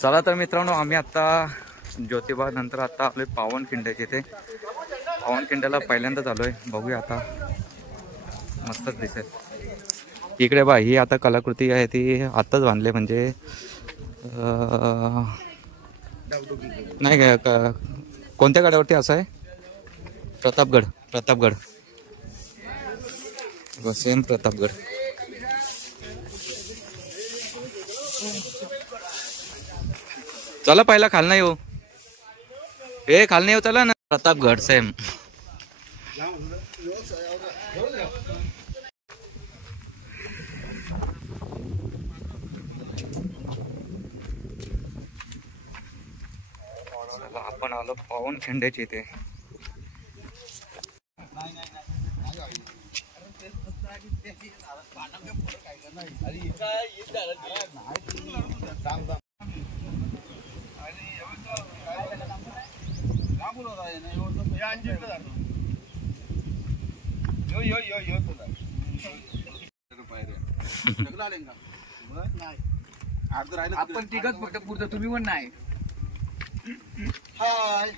चला तर मित्रांनो, आम्ही आता ज्योतिबा नंतर आता आपले पावनखिंड येथे पावनखिंडाला पहिल्यांदा झालोय. बघूया आता, मस्तच दिसेल. इकडे बा, ही आता कलाकृती आहे ती आत्ताच बांधले, म्हणजे नाही काय कोणत्या गडावरती असं आहे? प्रतापगड सेम प्रतापगड. चला पहिला खाल नाही येऊ, हे खाल नाही येऊ, चला ना. प्रतापगड सेम. आपण आलो पावनखिंडच्या इथे. आपण तिघच फक्त पुढचं, तुम्ही पण नाही. हाय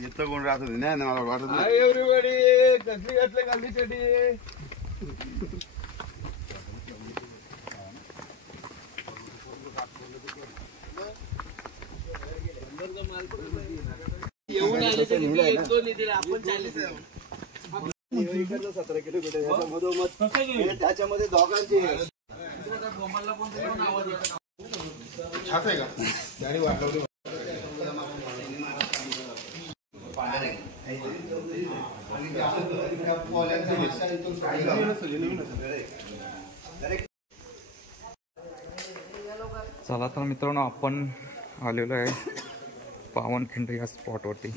येतो कोण राहत होते नाही मला वाटत. हाय एव्हरीबॉडी, कसली घातले गाली चटी. येऊन आले तरी येतो नाही दिला आपण. 17 किलोमीटर त्याच्यामध्ये दोघांची छात आहे का गाडी वाटवली. चला तर मित्रांनो, आपण आलेलो आहे पावनखिंड या स्पॉटवरती.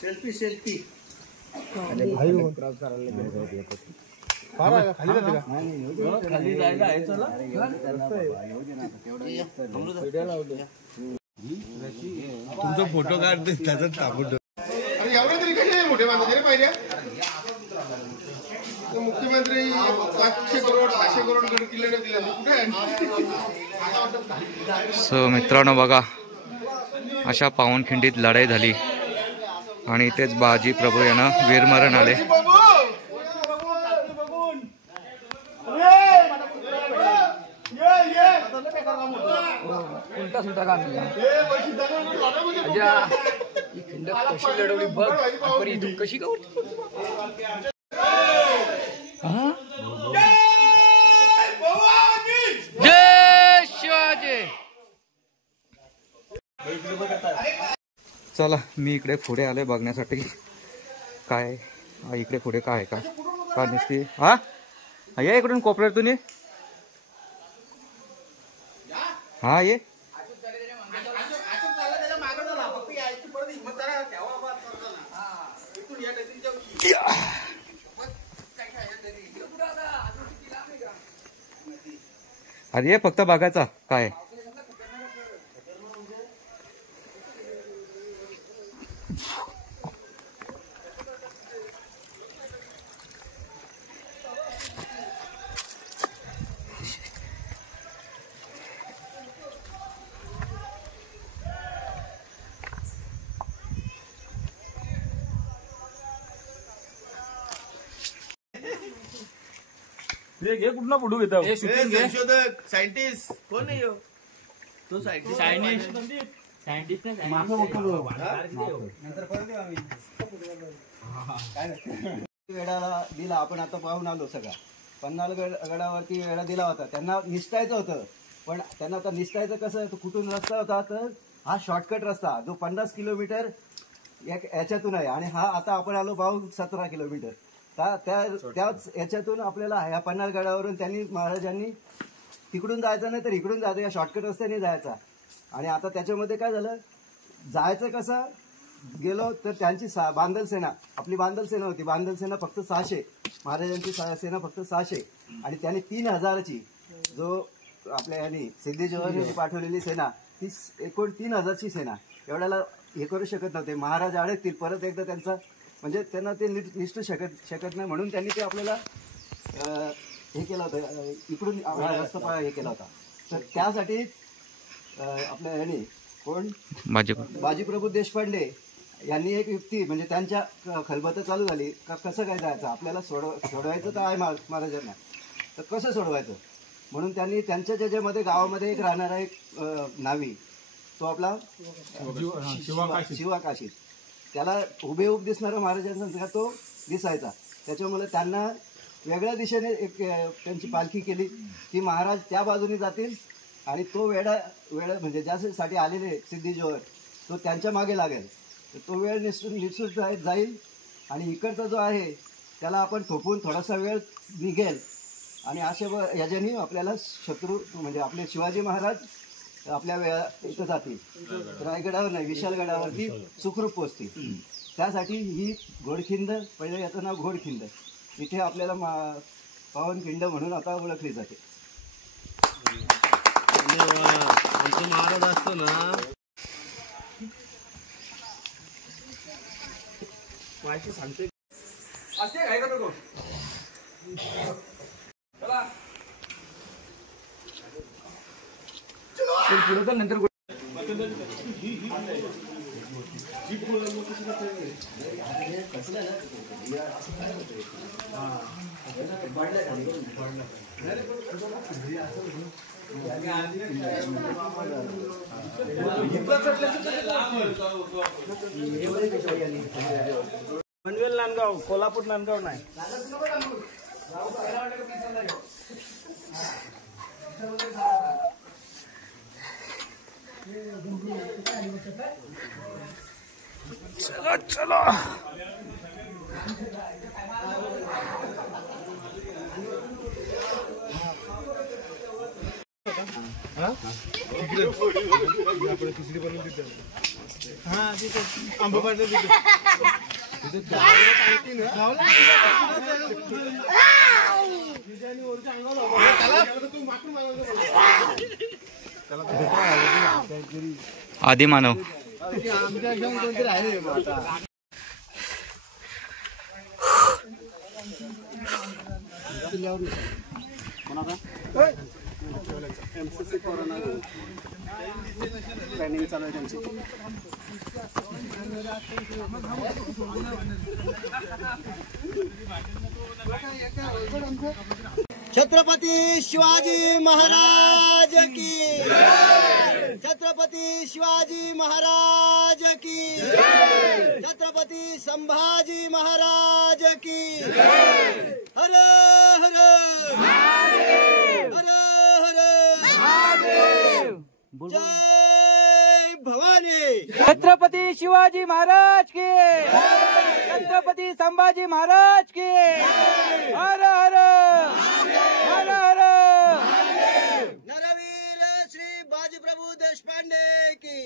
सेल्फी खाली जायला आहे. चला तुमचा फोटो काढते त्याच्यात टाकून. एवढे तरी कसे मोठे बांधले रे पाहिजे. मुख्यमंत्री 500 करोड 500 करोड किल्ले दिले कुठे. सो मित्रांनो बघा, अशा पावनखिंडीत लढाई झाली आणि इथेच बाजी प्रभू यांना वीरमरण आले. उलटा सुलटा काम खिंड कशी लढवली बघ. आपण इथून कशी जय शिवाजी. चला, मी इकडे पुढे आले बघण्यासाठी. काय इकडे पुढे काय आहे का नुसती. हा या इकडून कोपऱ्यातून हा ये अरे ये फक्त बघायचा काय कुठला फोटो घेतो संशोधक सायंटिस्ट कोण आहे ह्यो? तो वेळाला दिला आपण आता पाहून आलो सगळा पन्हाळगडावरती वेळा दिला होता त्यांना निसटायचं होतं पण त्यांना आता निसटायचं कसं तो कुठून रस्ता होता तर हा शॉर्टकट रस्ता जो 50 किलोमीटर याच्यातून आहे आणि हा आता आपण आलो पाहून 17 किलोमीटर त्याच याच्यातून आपल्याला ह्या पन्हाळगडावरून त्यांनी महाराजांनी तिकडून जायचं नाही तर इकडून जायचं या शॉर्टकट रस्त्याने जायचा आणि आता त्याच्यामध्ये काय झालं जायचं कसं गेलो तर त्यांची बांदल सेना आपली बांदल सेना होती बांदल सेना फक्त 600 महाराजांची सेना फक्त 600 आणि त्याने 3000ची जो आपल्या यांनी सिद्धी जोहरांनी पाठवलेली सेना ती एकूण 3000ची सेना एवढ्याला हे करू शकत नव्हते महाराज अडकतील परत एकदा त्यांचा म्हणजे त्यांना ते निष्ठू शकत नाही म्हणून त्यांनी ते आपल्याला हे केलं होतं इकडून रस्ता हे केला होता तर त्यासाठी आपल्या यांनी कोण बाजीप्रभू देशपांडे यांनी एक युक्ती म्हणजे त्यांच्या खलबतं चालू झाली का कसं काय जायचं आपल्याला सोडवायचं तर आहे महाराजांना तर कसं सोडवायचं म्हणून त्यांनी त्यांच्या ज्याच्यामध्ये गावामध्ये एक राहणारा एक नावी तो आपला शिवाकाशीत त्याला हुबेहूब दिसणारा महाराजांचा तो दिसायचा त्याच्यामुळे त्यांना वेगळ्या दिशेने एक त्यांची पालखी केली की महाराज त्या बाजूने जातील आणि तो वेळ म्हणजे ज्यासाठी आलेले सिद्धी जोहर तो त्यांच्या मागे लागेल तो वेळ निश्चित जाईल आणि इकडचा जो आहे त्याला आपण थोपून थोडासा वेळ निघेल आणि अशा याच्यानी आपल्याला शत्रू म्हणजे आपले शिवाजी महाराज आपल्या वेळा इथं जातील रायगडावर नाही विशालगडावरती सुखरूप पोचतील त्यासाठी ही घोडखिंड पहिले याचं नाव घोडखिंड इथे आपल्याला पावनखिंड म्हणून आता ओळखली जाते आमचा महाराज असतो ना माहिती सांगते काय करतो पुढे तर नंतर पनवेल नांदगाव कोल्हापूर नांदगाव नाही चला चला खिचडी बनवून तिथे हा तिथे आंबा पाडलं तिथे आदिमानव आमच्या घेऊन कोणतरी आहे MCC कोरोना ट्रेनिंग चालू आहे त्यांची छत्रपती शिवाजी महाराज की छत्रपती शिवाजी महाराज की छत्रपती संभाजी महाराज की हर हर हर हर जय भवानी छत्रपती शिवाजी महाराज की छत्रपती संभाजी महाराज की हर हर हर हर नरवीर श्री बाजी देशपांडे की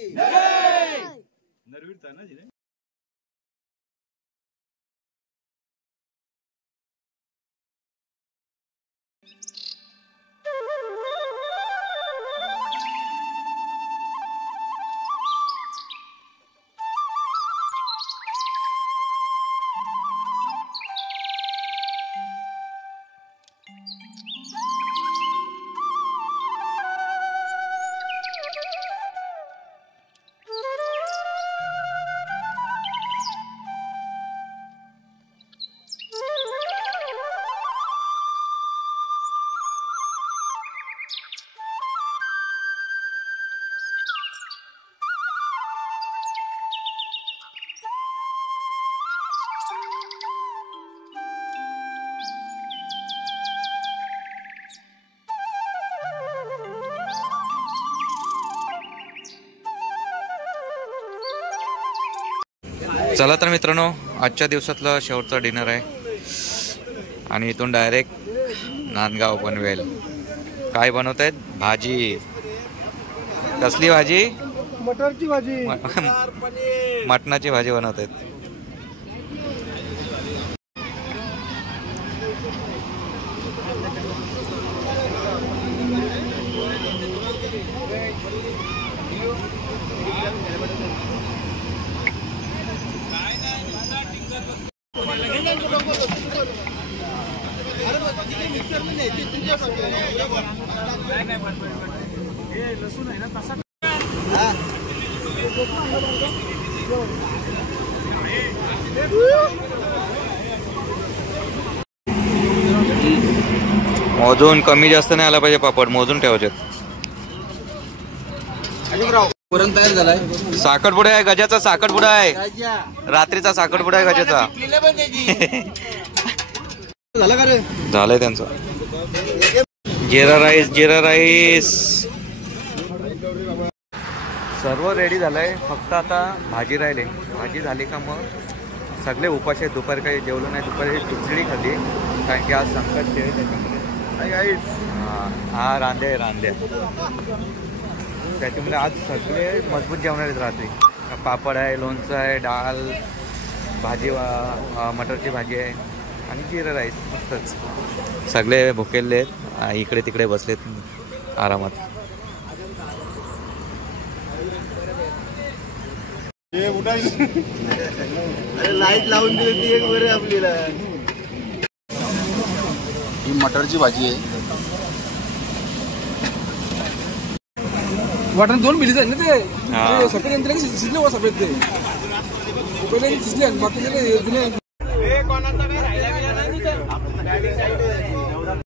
चला तर मित्रांनो, आजच्या दिवसातलं शेवटचा डिनर आहे आणि इथून डायरेक्ट नांदगाव पनवेल. काय बनवत आहेत? भाजी. कसली भाजी? मटरची भाजी. मटणाची भाजी बनवत आहेत. मोजून कमी जास्त नाही आला पाहिजे पापड, मोजून ठेवायचे. पुरण तयार झालाय. साखरपुडा आहे गजाचा, साखरपुडा आहे रात्रीचा, साखरपुडा आहे गजाचा. झालं का रे? झालंय त्यांचं. जिरा राईस, जिरा राईस सर्व रेडी झालंय. फक्त आता भाजी राहिली. भाजी झाली का मग सगळे उपाशी आहेत. दुपारी काही जेवलो नाही. दुपारी खिचडी खाल्ली कारण की आज संकष्टी आहे त्याच्यामध्ये. हा रांधे रांधे त्याच्यामुळे आज सगळे मजबूत जेवणार आहेत रात्री. पापड आहे, लोणचं आहे, डाळ, भाजी, मटरची भाजी आहे आणि जिरा राईस. मस्तच. सगळे भुकेले आहेत. इकडे तिकडे बसलेत आरामात. लाईट लावून दिली ती एक बरे आपल्याला. ही मटरची भाजी आहे. वाटण 2 मिलीच आहे ना ते. सफेद यंत्र शिजले व सफेद ते पहिले शिजले बाकी